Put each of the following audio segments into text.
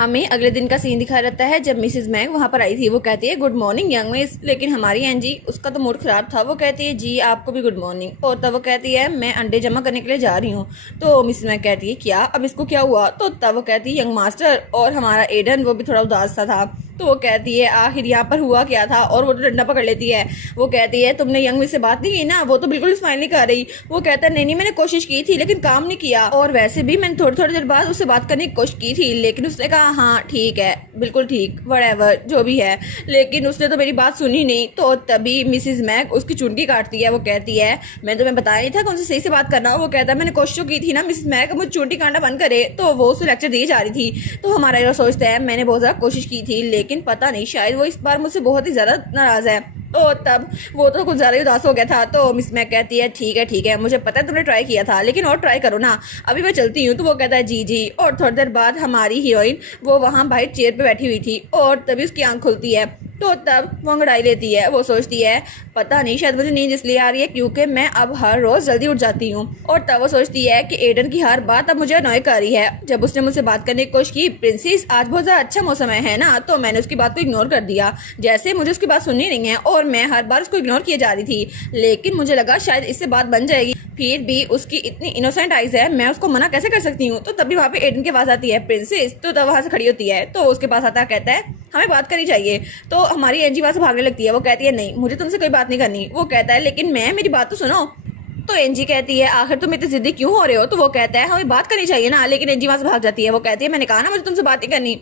हमें अगले दिन का सीन दिखा रहता है जब मिसेस मैग वहाँ पर आई थी। वो कहती है गुड मॉर्निंग यंग मिस, लेकिन हमारी एंजी उसका तो मूड खराब था। वो कहती है जी आपको भी गुड मॉर्निंग। और तब वो कहती है मैं अंडे जमा करने के लिए जा रही हूँ। तो मिसेस मैग कहती है क्या, अब इसको क्या हुआ? तो तब वो कहती है यंग मास्टर, और हमारा एडन वो भी थोड़ा उदास सा था। तो वो कहती है आखिर यहाँ पर हुआ क्या था, और वो तो डंडा पकड़ लेती है। वो कहती है तुमने यंग मिस से बात नहीं की ना? वो तो बिल्कुल स्माइल नहीं कर रही। वो कहता है नहीं मैंने कोशिश की थी लेकिन काम नहीं किया, और वैसे भी मैंने थोड़ी थोड़ी देर बाद उससे बात करने की कोशिश की थी, लेकिन उसने कहा हाँ ठीक है बिल्कुल ठीक व्हाटएवर जो भी है, लेकिन उसने तो मेरी बात सुनी नहीं। तो तभी मिसिज मैग उसकी चुनकी काटती है। वो कहती है मैं तुम्हें बताया नहीं था कौन से सही से बात करना। वो कहता है मैंने कोशिश की थी ना मिसिज मैग, मुझे चुनटी काटना बंद करे। तो वो उसको लेक्चर दी जा रही थी। तो हमारा हीरो सोचता है मैंने बहुत ज्यादा कोशिश की थी लेकिन पता नहीं शायद वो इस बार मुझसे बहुत ही ज्यादा नाराज है। तो तब वो तो कुछ ज्यादा ही उदास हो गया था। तो मिस मैग कहती है ठीक है मुझे पता है तुमने ट्राई किया था, लेकिन और ट्राई करो ना, अभी मैं चलती हूँ। तो वो कहता है जी। और थोड़ी देर बाद हमारी हीरोइन वो वहाँ बाहर चेयर पे बैठी हुई थी, और तभी उसकी आंख खुलती है। तो तब वो अंगड़ाई लेती है। वो सोचती है पता नहीं शायद मुझे नींद इसलिए आ रही है क्योंकि मैं अब हर रोज जल्दी उठ जाती हूँ। और तब वो सोचती है कि एडन की हर बात अब मुझे अनॉय कर रही है। जब उसने मुझसे बात करने की कोशिश की प्रिंसेस आज बहुत ज्यादा अच्छा मौसम है ना, तो मैंने उसकी बात को इग्नोर कर दिया, जैसे मुझे उसकी बात सुननी नहीं है, और मैं हर बार उसको इग्नोर किए जा रही थी। लेकिन मुझे लगा शायद इससे बात बन जाएगी, फिर भी उसकी इतनी इनोसेंट आइज है, मैं उसको मना कैसे कर सकती हूँ। तो तभी वहाँ पे एडन की आवाज आती है प्रिंसेस। तो तब वहाँ से खड़ी होती है। तो उसके पास आता कहता है हमें बात करनी चाहिए। तो हमारी एंजी वहाँ से भागने लगती है। वो कहती है नहीं मुझे तुमसे कोई बात नहीं करनी। वो कहता है लेकिन मैं मेरी बात तो सुनो। तो एंजी कहती है आखिर तुम इतनी जिद्दी क्यों हो रहे हो? तो वो कहता है हमें बात करनी चाहिए ना, लेकिन एंजी वहाँ से भाग जाती है। वो कहती है मैंने कहा ना मुझे तुमसे बात नहीं करनी।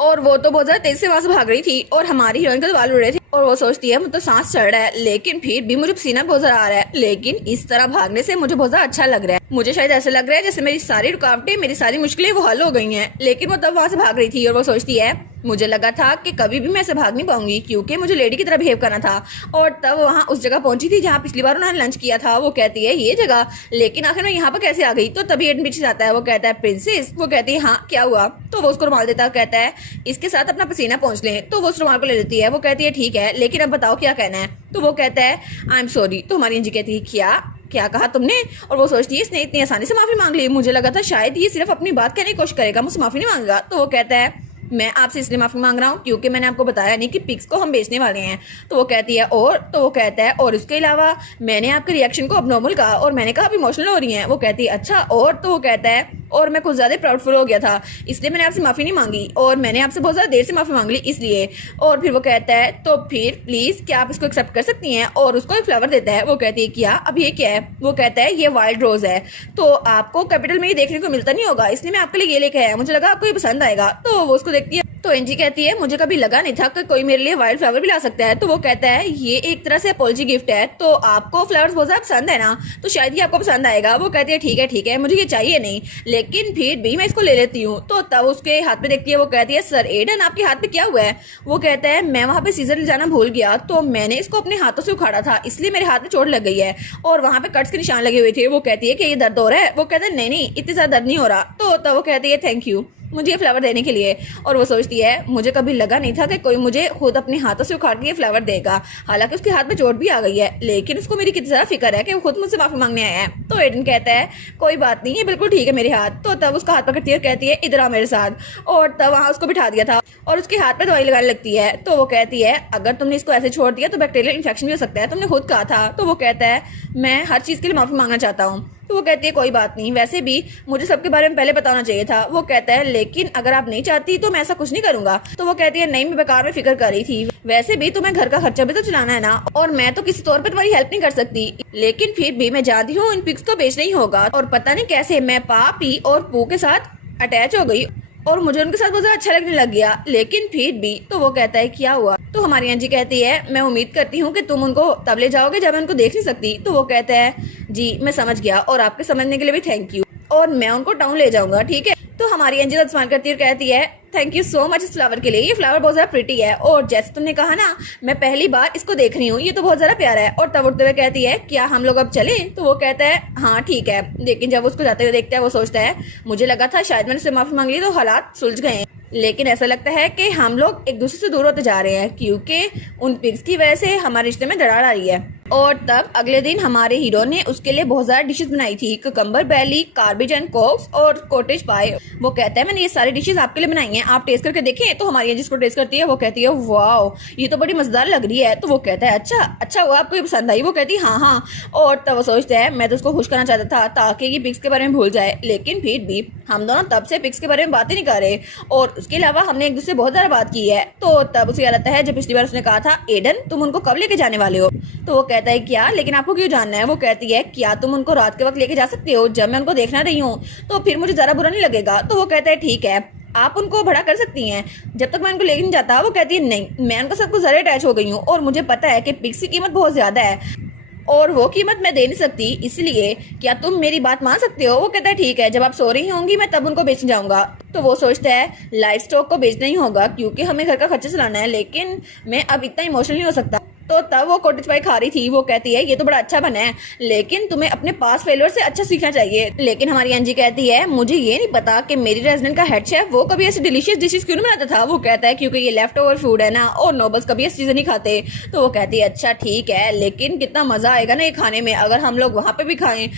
और वो तो बहुत ज्यादा तेज से वहां से भाग रही थी, और हमारी हीरोइन के तो बाल उड़ रहे थे, और वो सोचती है मुझे तो सांस चढ़ रहा है लेकिन फिर भी मुझे पसीना बहुत ज्यादा आ रहा है, लेकिन इस तरह भागने से मुझे बहुत ज्यादा अच्छा लग रहा है। मुझे शायद ऐसा लग रहा है जैसे मेरी सारी रुकावटें मेरी सारी मुश्किलें वो हल हो गई हैं। लेकिन वो तब वहां से भाग रही थी, और वो सोचती है मुझे लगा था कि कभी भी मैं ऐसे भाग नहीं पाऊंगी क्योंकि मुझे लेडी की तरह बिहेव करना था। और तब वहाँ उस जगह पहुंची थी जहाँ पिछली बार उन्होंने लंच किया था। वो कहती है ये जगह, लेकिन आखिर मैं यहाँ पर कैसे आ गई? तो तभी एडन पीछे आता है। वो कहता है प्रिंसेस। वो कहती है हाँ क्या हुआ? तो वो उसको रुमाल देता है, कहता है इसके साथ अपना पसीना पहुंच ले। तो वो उस रुमाल को ले लेती है। वो कहती है ठीक है लेकिन अब बताओ क्या कहना है? तो वो कहता है आई एम सॉरी। तो हमारी एंजी कहती है क्या क्या कहा तुमने? और वो सोचती है इसने इतनी आसानी से माफी मांग ली, मुझे लगा था शायद ये सिर्फ अपनी बात कहने की कोशिश करेगा, मुझसे माफी नहीं मांगेगा। तो वो कहता है मैं आपसे इसलिए माफी मांग रहा हूँ क्योंकि मैंने आपको बताया नहीं कि पिक्स को हम बेचने वाले हैं। तो वो कहती है और? तो वो कहता है और इसके अलावा मैंने आपके रिएक्शन को अबनॉर्मल कहा, और मैंने कहा आप इमोशनल हो रही हैं। वो कहती है अच्छा और? तो वो कहता है और मैं कुछ ज्यादा प्राउडफुल हो गया था इसलिए मैंने आपसे माफी नहीं मांगी, और मैंने आपसे बहुत ज्यादा देर से माफी मांग ली इसलिए। और फिर वो कहता है तो फिर प्लीज क्या आप इसको एक्सेप्ट कर सकती हैं? और उसको एक फ्लावर देता है। वो कहती है क्या? अब ये क्या है? वो कहता है ये वाइल्ड रोज है, तो आपको कैपिटल में ये देखने को मिलता नहीं होगा, इसलिए मैं आपके लिए ये लेके आया, मुझे लगा आपको ये पसंद आएगा। तो वो उसको देखती है। तो एंजी कहती है मुझे कभी लगा नहीं था कि कोई मेरे लिए वाइल्ड फ्लावर भी ला सकता है। तो वो कहता है ये एक तरह से अपॉलजी गिफ्ट है, तो आपको फ्लावर्स बहुत ज्यादा पसंद है ना, तो शायद ये आपको पसंद आएगा। वो कहती है ठीक है मुझे ये चाहिए नहीं, लेकिन फिर भी मैं इसको ले लेती हूँ। तो तब उसके हाथ पे देखती है। वो कहती है सर एडन आपके हाथ पे क्या हुआ है? वो कहता है मैं वहाँ पे सीजर ले जाना भूल गया, तो मैंने इसको अपने हाथों से उखाड़ा था इसलिए मेरे हाथ में चोट लग गई है, और वहाँ पे कट्स के निशान लगे हुए थे। वो कहती है कि ये दर्द हो रहा है? वो कहता है नहीं इतनी ज्यादा दर्द नहीं हो रहा। तो तब वो कहती है थैंक यू मुझे ये फ्लावर देने के लिए। और वो सोचती है मुझे कभी लगा नहीं था कि कोई मुझे खुद अपने हाथों से उखाड़ के ये फ्लावर देगा, हालांकि उसके हाथ में चोट भी आ गई है, लेकिन उसको मेरी कितनी ज्यादा फिक्र है कि वो खुद मुझसे माफी मांगने आया है। तो एडन कहता है कोई बात नहीं है बिल्कुल ठीक है मेरे हाथ। तो तब उसका हाथ पकड़ती है, कहती है इधर आ मेरे साथ, और तब वहाँ उसको बिठा दिया था और उसके हाथ पे दवाई लगाने लगती है। तो वो कहती है अगर तुमने इसको ऐसे छोड़ दिया तो बैक्टीरियल इन्फेक्शन भी हो सकता है, तुमने खुद कहा था। तो वो कहता है मैं हर चीज के लिए माफी मांगना चाहता हूँ। तो वो कहती है कोई बात नहीं, वैसे भी मुझे सबके बारे में पहले बताना चाहिए था। वो कहता है लेकिन अगर आप नहीं चाहती तो मैं ऐसा कुछ नहीं करूंगा। तो वो कहती है नहीं मैं बेकार में फिक्र कर रही थी, वैसे भी तुम्हें घर का खर्चा भी तो चलाना है ना, और मैं तो किसी तौर पर तुम्हारी हेल्प नहीं कर सकती, लेकिन फिर भी मैं जानती हूँ इन पिक्स को बेचना ही होगा। और पता नहीं कैसे मैं पापी और पू के साथ अटैच हो गई और मुझे उनके साथ बहुत ज्यादा अच्छा लगने लग गया, लेकिन फिर भी। तो वो कहता है क्या हुआ? तो हमारी एंजी कहती है मैं उम्मीद करती हूँ कि तुम उनको तब ले जाओगे जब मैं उनको देख नहीं सकती। तो वो कहता है जी मैं समझ गया, और आपके समझने के लिए भी थैंक यू, और मैं उनको टाउन ले जाऊंगा ठीक है। तो हमारी एंजी स्माइल करती है और कहती है थैंक यू सो मच इस फ्लावर के लिए, ये फ्लावर बहुत ज्यादा प्रिटी है, और जैसे तुमने कहा ना मैं पहली बार इसको देख रही हूँ, ये तो बहुत ज्यादा प्यारा है। और तब उठते हुए कहती है क्या हम लोग अब चले? तो वो कहता है हाँ ठीक है, लेकिन जब उसको जाते हुए देखता है वो सोचता है मुझे लगा था शायद मैंने उससे माफी मांग ली तो हालात सुलझ गए, लेकिन ऐसा लगता है कि हम लोग एक दूसरे से दूर होते जा रहे हैं क्योंकि उन पिग्स की वजह से हमारे रिश्ते में दरार आ रही है। और तब अगले दिन हमारे हीरो ने उसके लिए बहुत ज़्यादा डिशेस बनाई थी, cucumber Bailey, garbage and Cokes और कॉटेज पाई। वो कहता है मैंने ये सारी डिशेस आपके लिए बनाई हैं, आप टेस्ट करके देखें। तो हमारी जिसको टेस्ट करती है वो कहती है वाओ ये तो बड़ी मजेदार लग रही है। तो वो कहता है अच्छा अच्छा हुआ आपको ये पसंद आई। वो कहती है हाँ हाँ। और तब वो सोचता है मैं तो उसको खुश करना चाहता था ताकि ये पिक्स के बारे में भूल जाए, लेकिन फिर भी हम दोनों तब से पिक्स के बारे में बातें नहीं कर रहे और उसके अलावा हमने एक दूसरे बहुत ज़्यादा बात की है। तो तब उसे याद आता है जब पिछली बार उसने कहा था एडन तुम उनको कब लेके जाने वाले हो। तो वो कहता है क्या, लेकिन आपको क्यों जानना है। वो कहती है क्या तुम उनको रात के वक्त लेके जा सकते हो जब मैं उनको देखना रही हूँ, तो फिर मुझे ज़रा बुरा नहीं लगेगा। तो वो कहता है ठीक है आप उनको भड़ा कर सकती हैं जब तक मैं उनको लेके नहीं जाता। वो कहती है नहीं मैं उनको सबको ज़रा अटैच हो गई हूँ और मुझे पता है कि पिक्स की कीमत बहुत ज़्यादा है और वो कीमत मैं दे नहीं सकती, इसलिए क्या तुम मेरी बात मान सकते हो। वो कहता है ठीक है जब आप सो रही होंगी मैं तब उनको बेचने जाऊंगा। तो वो सोचता है लाइफ स्टॉक को बेचना ही होगा क्योंकि हमें घर का खर्चा चलाना है, लेकिन मैं अब इतना इमोशनल नहीं हो सकता। तो तब वो कॉटेज पाई खा रही थी। वो कहती है ये तो बड़ा अच्छा बना है लेकिन तुम्हें अपने पास फेलियर से अच्छा सीखना चाहिए। लेकिन हमारी एंजी कहती है मुझे ये नहीं पता कि मेरी रेजिडेंट का हेड शेफ वो कभी ऐसी डिलीशियस डिशेस क्यों नहीं बनाता था। वो कहता है क्योंकि ये लेफ्ट ओवर फूड है ना और नोबल्स कभी ऐसी चीजें नहीं खाते। तो वो कहती है अच्छा ठीक है लेकिन कितना मजा आएगा ना ये खाने में अगर हम लोग वहाँ पे भी खाएं।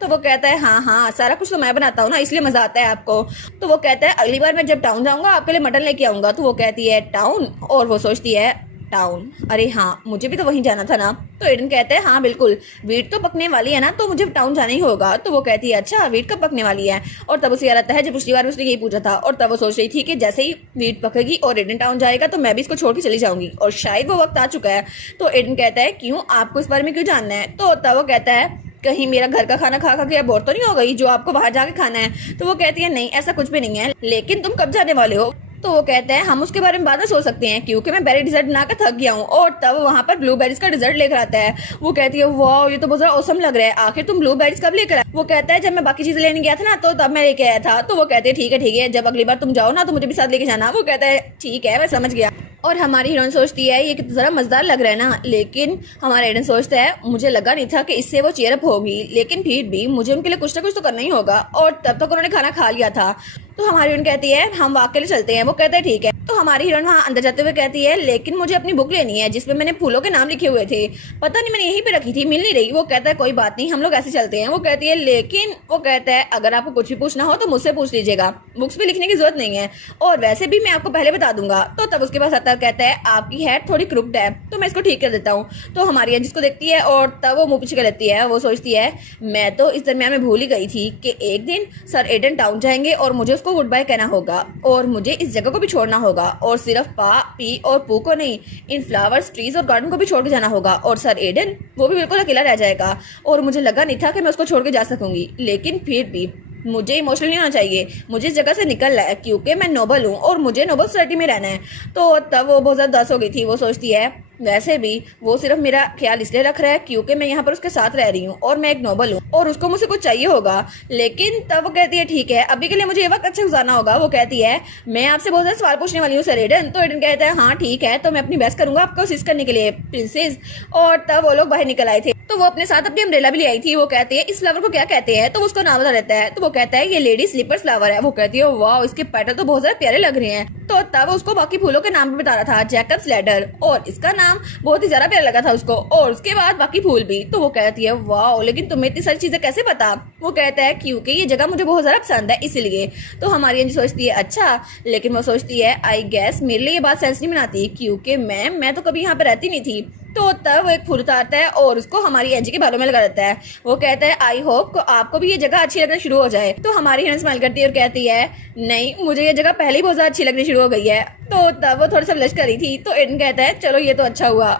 तो वो कहता है हाँ हाँ सारा कुछ तो मैं बनाता हूँ ना इसलिए मजा आता है आपको। तो वो कहता है अगली बार मैं जब टाउन जाऊंगा आपके लिए मटन लेके आऊंगा। तो वो कहती है टाउन, और वो सोचती है टाउन अरे हाँ मुझे भी तो वहीं जाना था ना। तो एडन कहता है हाँ बिल्कुल वीट तो पकने वाली है ना तो मुझे टाउन जाना ही होगा। तो वो कहती है अच्छा वीट कब पकने वाली है। और तब उसे याद आता है जब पिछली बार उसने यही पूछा था और तब वो सोच रही थी कि जैसे ही वीट पकेगी और एडन टाउन जाएगा तो मैं भी इसको छोड़ के चली जाऊंगी और शायद वो वक्त आ चुका है। तो एडन कहता है क्यों आपको इस बारे में क्यों जानना है। तो तब वो कहता है कहीं मेरा घर का खाना खा खा के बोर तो नहीं हो गई जो आपको बाहर जाके खाना है। तो वो कहती है नहीं ऐसा कुछ भी नहीं है, लेकिन तुम कब जाने वाले हो। तो वो कहते हैं हम उसके बारे में बाद में सोच सकते हैं क्योंकि मैं बेरी डिजर्ट बनाकर थक गया हूँ। और तब वहाँ पर ब्लूबेरीज का डिजर्ट लेकर आता है। वो कहती है वाह ये तो बहुत ज्यादा औसम लग रहा है, आखिर तुम ब्लूबेरीज कब लेकर आए। वो कहता है जब मैं बाकी चीजें लेने गया था ना तो तब मैं लेके आया था। तो वो कहते हैं ठीक है जब अगली बार तुम जाओ ना तो मुझे भी साथ लेके जाना। वो कहता है ठीक है मैं समझ गया। और हमारी हीरोइन सोचती है ये कितना ज़रा मज़ेदार लग रहा है ना, लेकिन हमारा एडन सोचता है मुझे लगा नहीं था कि इससे वो चेयर अप होगी, लेकिन फिर भी मुझे उनके लिए कुछ ना कुछ तो करना ही होगा। और तब तक उन्होंने खाना खा लिया था। तो हमारी हीरोइन कहती है हम वॉक के लिए चलते हैं। वो कहता है ठीक है। तो हमारी हीरोइन वहाँ अंदर जाते हुए कहती है लेकिन मुझे अपनी बुक लेनी है जिसमें मैंने फूलों के नाम लिखे हुए थे, पता नहीं मैंने यहीं पे रखी थी मिल नहीं रही। वो कहता है कोई बात नहीं हम लोग ऐसे चलते हैं। वो कहती है लेकिन वो कहता है अगर आपको कुछ भी पूछना हो तो मुझसे पूछ लीजिएगा, बुक्स पे लिखने की जरूरत नहीं है और वैसे भी मैं आपको पहले बता दूंगा। तो तब उसके पास आता है कहता है आपकी हेड थोड़ी क्रुक्ड है तो मैं इसको ठीक कर देता हूँ। तो हमारी जिसको देखती है और तब वो मुंह पीछे कर लेती है। वो सोचती है मैं तो इस दरमियान में भूल ही गई थी कि एक दिन सर एडन टाउन जाएंगे और मुझे उसको गुड बाय कहना होगा और मुझे इस जगह को भी छोड़ना होगा और सिर्फ पा पी और पू को नहीं इन फ्लावर्स ट्रीज और गार्डन को भी छोड़ के जाना होगा और सर एडन वो भी बिल्कुल अकेला रह जाएगा। और मुझे लगा नहीं था कि मैं उसको छोड़ के जा सकूंगी, लेकिन फिर भी मुझे इमोशनल नहीं होना चाहिए, मुझे इस जगह से निकलना है क्योंकि मैं नोबल हूँ और मुझे नोबल सोसाइटी में रहना है। तो तब वो बहुत ज़्यादा दस हो गई थी। वो सोचती है वैसे भी वो सिर्फ मेरा ख्याल इसलिए रख रहा है क्योंकि मैं यहाँ पर उसके साथ रह रही हूँ और मैं एक नोबल हूँ और उसको मुझसे कुछ चाहिए होगा। लेकिन तब वो कहती है ठीक है अभी के लिए मुझे ये वक्त अच्छा गुजारना होगा। वो कहती है मैं आपसे बहुत सारे सवाल पूछने वाली हूँ सर एडन। तो एडन कहता है हाँ ठीक है तो मैं अपनी बेस्ट करूंगा आपको असिस्ट करने के लिए प्रिंसेस। और तब वो लोग बाहर निकल आए थे तो वो अपने साथ अपनी अम्ब्रेला भी ले आई थी। वो कहती है इस फ्लावर को क्या कहते हैं। तो उसको नाम बता देता है। तो वो कहता है ये लेडी स्लीपर्स फ्लावर है। वो कहती है वाह इसके पेटल तो बहुत ज्यादा प्यारे लग रहे हैं। तो तब उसको बाकी फूलों के नाम भी बता रहा था जैकब्स लैडर और इसका नाम बहुत ही ज्यादा प्यारा लगा था उसको और उसके बाद बाकी फूल भी। तो वो कहती है वाह लेकिन तुम्हें इतनी सारी चीजें कैसे पता। वो कहता है क्योंकि ये जगह मुझे बहुत ज्यादा पसंद है इसलिए। तो हमारी अंजी सोचती है अच्छा, लेकिन वो सोचती है आई गेस मेरे लिए ये बात सेंस नहीं बनाती क्योंकि मैं तो कभी यहाँ पे रहती नहीं थी। तो तब वो एक फूल उतारता है और उसको हमारी एंजी के बालों में लगा देता है। वो कहता है आई होप आपको भी ये जगह अच्छी लगना शुरू हो जाए। तो हमारी हिरन स्माइल करती है और कहती है नहीं मुझे ये जगह पहले ही बहुत ज्यादा अच्छी लगनी शुरू हो गई है। तो तब वो थोड़ा सा ब्लश कर रही थी। तो एडन कहता है चलो ये तो अच्छा हुआ।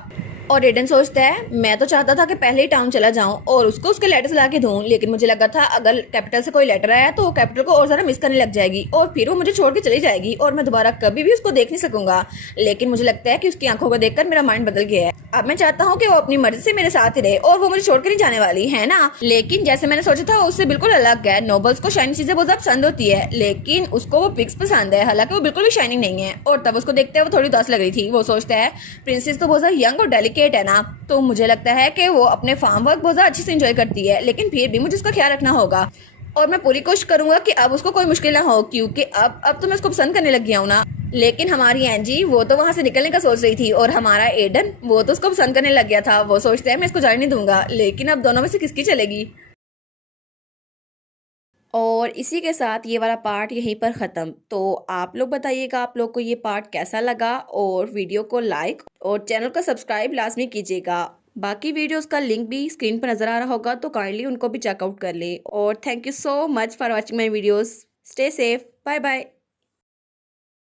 और एडन सोचता है मैं तो चाहता था कि पहले ही टाउन चला जाऊं और उसको उसके लेटर्स ला के दूं, लेकिन मुझे लगा था अगर कैपिटल से कोई लेटर आया तो वो कैपिटल को और ज्यादा मिस करने लग जाएगी और फिर वो मुझे छोड़ के चली जाएगी और मैं दोबारा कभी भी उसको देख नहीं सकूंगा। लेकिन मुझे लगता है कि उसकी आंखों को देखकर मेरा माइंड बदल गया है। अब मैं चाहता हूँ कि वो अपनी मर्जी से मेरे साथ ही रहे और वो मुझे छोड़ के नहीं जाने वाली है ना। लेकिन जैसे मैंने सोचा था उससे बिल्कुल अलग है। नोबल्स को शाइनिंग चीजें बहुत ज्यादा पसंद होती है लेकिन उसको वो पिग्स पसंद है, हालांकि वो बिल्कुल भी शाइनिंग नहीं है। और तब उसको देखते हुए वो थोड़ी उदास लग रही थी। वो सोचता है प्रिंसेस तो बहुत ज्यादा यंग और डेलिकेट है ना, तो मुझे लगता है कि वो अपने फार्म वर्क बहुत ज्यादा अच्छे से एंजॉय करती है, लेकिन फिर भी मुझे उसका ख्याल रखना होगा और मैं पूरी कोशिश करूंगा कि अब उसको कोई मुश्किल ना हो क्योंकि अब तो मैं उसको पसंद करने लग गया हूँ ना। लेकिन हमारी एंजी वो तो वहाँ से निकलने का सोच रही थी, और हमारा एडन वो तो उसको पसंद करने लग गया था। वो सोचते हैं मैं इसको जाने नहीं दूंगा, लेकिन अब दोनों में से किसकी चलेगी। और इसी के साथ ये वाला पार्ट यहीं पर ख़त्म। तो आप लोग बताइएगा आप लोग को ये पार्ट कैसा लगा, और वीडियो को लाइक और चैनल को सब्सक्राइब लाजमी कीजिएगा। बाकी वीडियोस का लिंक भी स्क्रीन पर नज़र आ रहा होगा, तो काइंडली उनको भी चेकआउट कर ले। और thank you so much for watching my videos. Stay safe, bye bye.